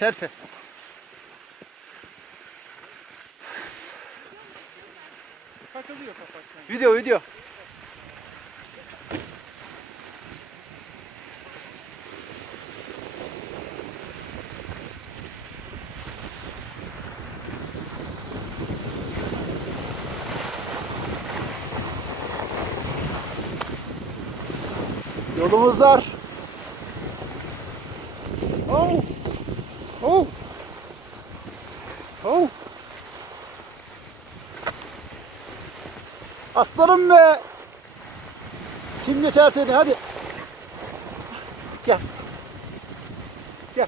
Selfie. Takılıyor kafasına. Video. Yolumuz dar. Oh. Oh. Oh. Aslanım be. Kim geçer seni? Hadi. Gel. Gel.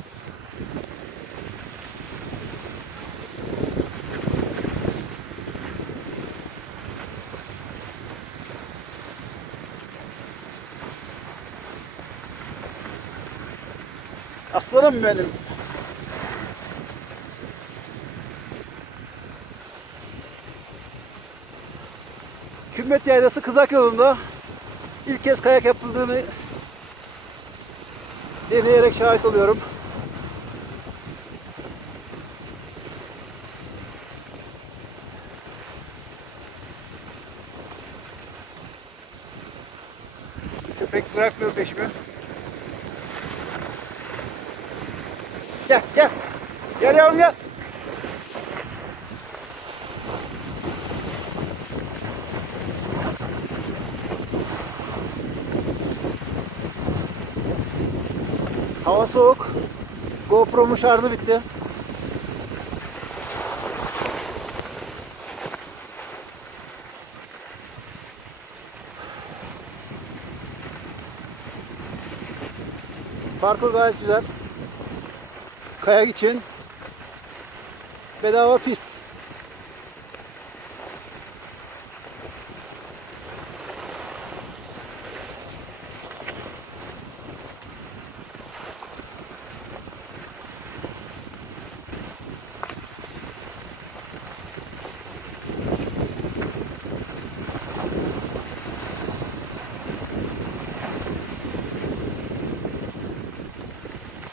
Aslanım benim. Kümmet Yaylası Kızak yolunda ilk kez kayak yapıldığını deneyerek şahit oluyorum. Köpek bırakmıyor peşimi. Gel. Gel yavrum gel. Hava soğuk. GoPro'mun şarjı bitti. Parkur gayet güzel. Kayak için bedava pist.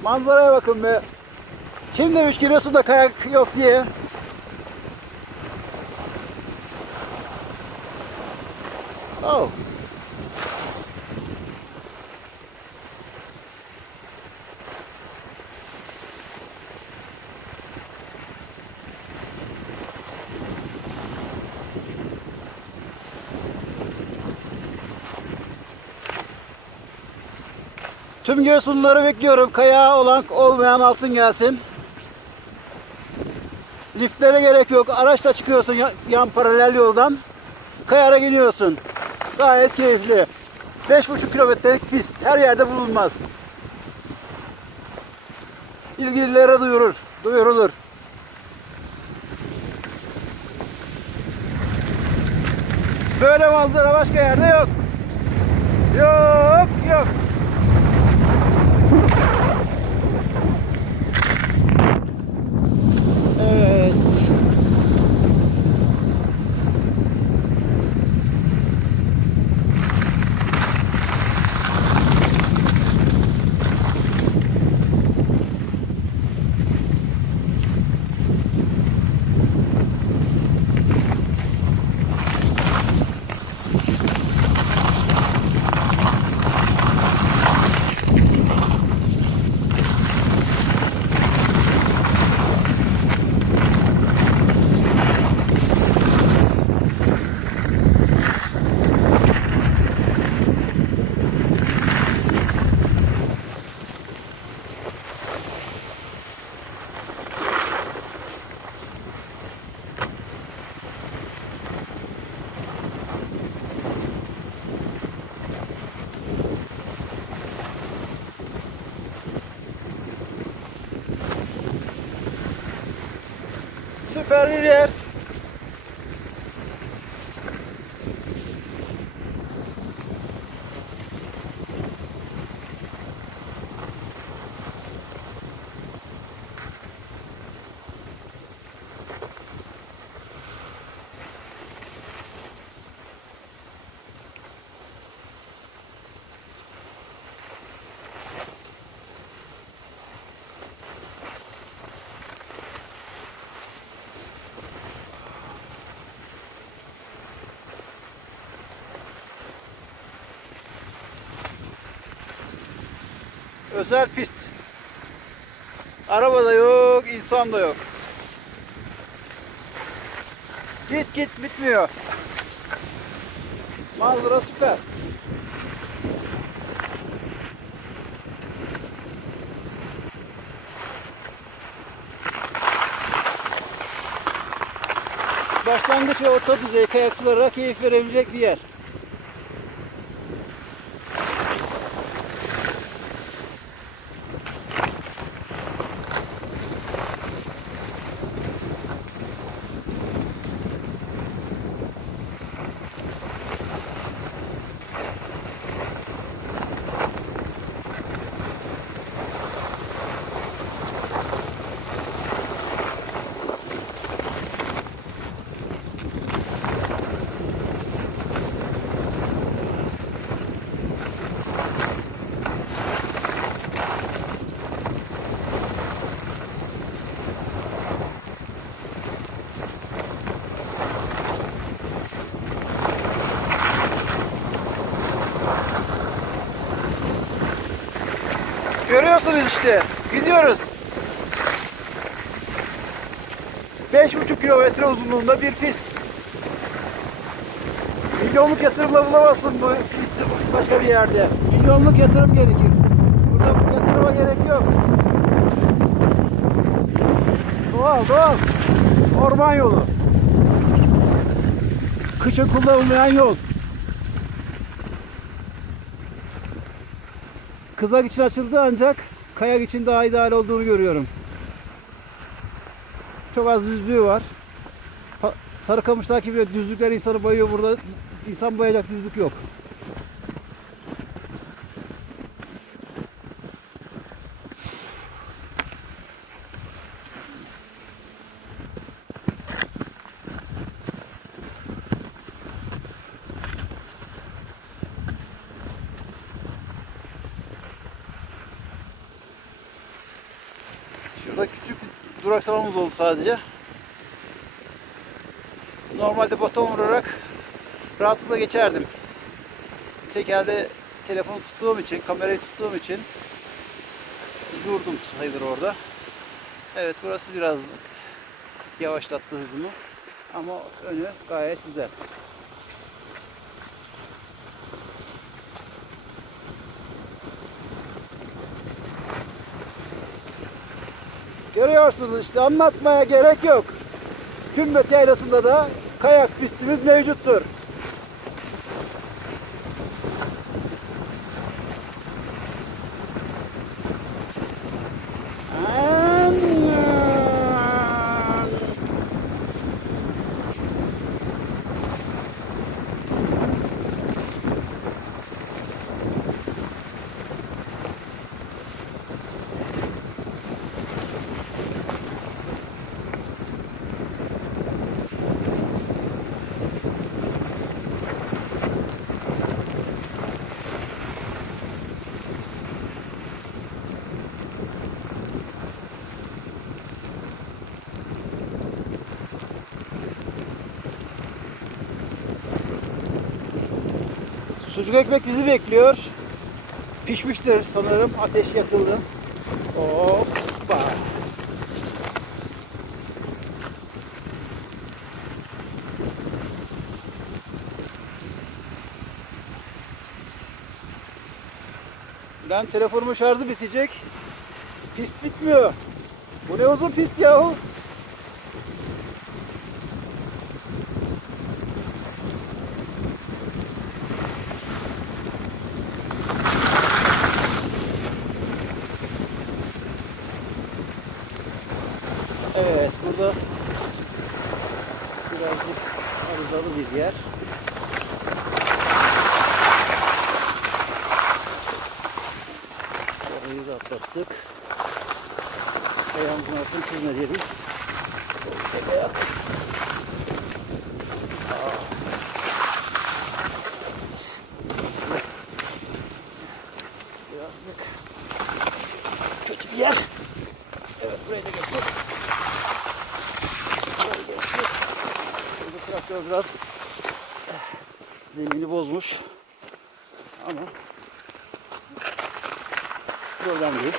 Manzaraya bakın be. Kim demiş Giresun'da kayak yok diye. Oh. Tüm Giresunluları bekliyorum. Kayağı olan olmayan altın gelsin. Liftlere gerek yok. Araçla çıkıyorsun yan paralel yoldan. Kayara iniyorsun. Gayet keyifli. 5,5 kilometrelik pist. Her yerde bulunmaz. İlgililere duyurulur. Böyle manzara başka yerde yok. Yok. Evet. Süper bir yer. Özel pist. Araba da yok, insan da yok. Git git bitmiyor. Manzara süper. Başlangıç ve orta düzey kayakçılara keyif verebilecek bir yer. Görüyorsunuz işte. Gidiyoruz. 5,5 kilometre uzunluğunda bir pist. Milyonluk yatırımla bulamazsın bu pisti başka bir yerde. Milyonluk yatırım gerekir. Burada bu yatırıma gerek yok. Doğal, doğal. Orman yolu. Kışın kullanılmayan yol. Kızak için açıldı ancak kayak için daha ideal olduğunu görüyorum. Çok az düzlüğü var. Sarıkamış'taki bile düzlükler insanı bayıyor. Burada insan bayacak düzlük yok. Şurada küçük bir duraksamamız oldu sadece. Normalde baton vurarak rahatlıkla geçerdim. Tek elde telefonu tuttuğum için, kamerayı tuttuğum için durdum sayılır orada. Evet, burası biraz yavaşlattı hızımı ama önü gayet güzel. Görüyorsunuz işte, anlatmaya gerek yok. Kümbet Yaylası'nda da kayak pistimiz mevcuttur. Sucuk ekmek bizi bekliyor. Pişmiştir sanırım. Ateş yakıldı. Hoppa. Lan telefonumun şarjı bitecek. Pist bitmiyor. Bu ne uzun pist yahu. Evet, burada birazcık arızalı bir yer. Orayı da atlattık. Ayağımızın altını çizme diyelim. Şöyle yap. Birazcık kötü bir yer. Evet, burayı da geçtik. Burada traktör biraz zemini bozmuş ama problem değil.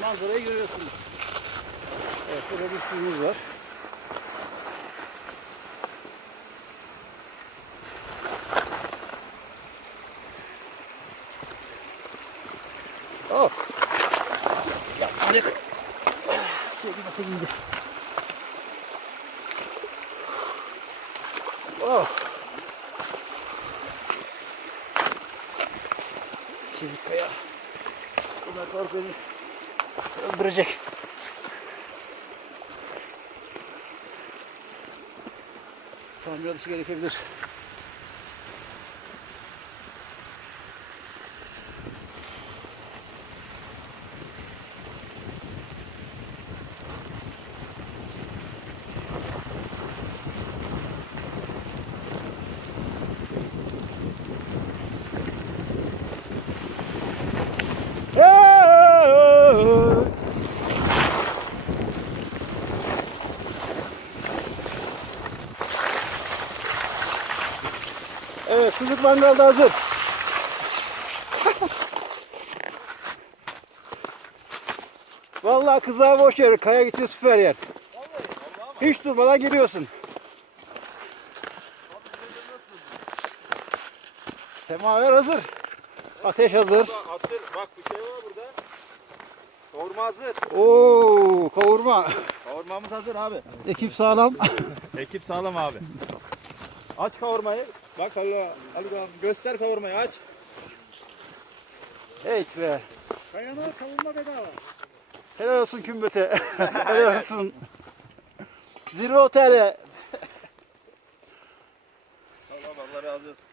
Manzarayı görüyorsunuz. Evet, burada bir suyumuz var. Oh! Ya, hadi. Sevgi nasıl giydi? Oh! Çizik kaya. Bunlar korku beni öldürecek. Tamir alışı gerekebilir. Evet, sucuk mangalda hazır. Vallahi kızağa boş yer, kaya için süper yer. Hiç durmadan geliyorsun. Semaver hazır. Ateş hazır. Hazır. Bak bir şey var burada. Kavurma hazır. Oo, kavurma. Kavurmamız hazır abi. Ekip sağlam. Ekip sağlam abi. Aç kavurmayı. Bak Allah abi göster kavurmayı aç. Evet be. Kayana kavurma bedava. Helal olsun kümbete. Helal olsun. Zero TL. Tamam Allah razı olsun.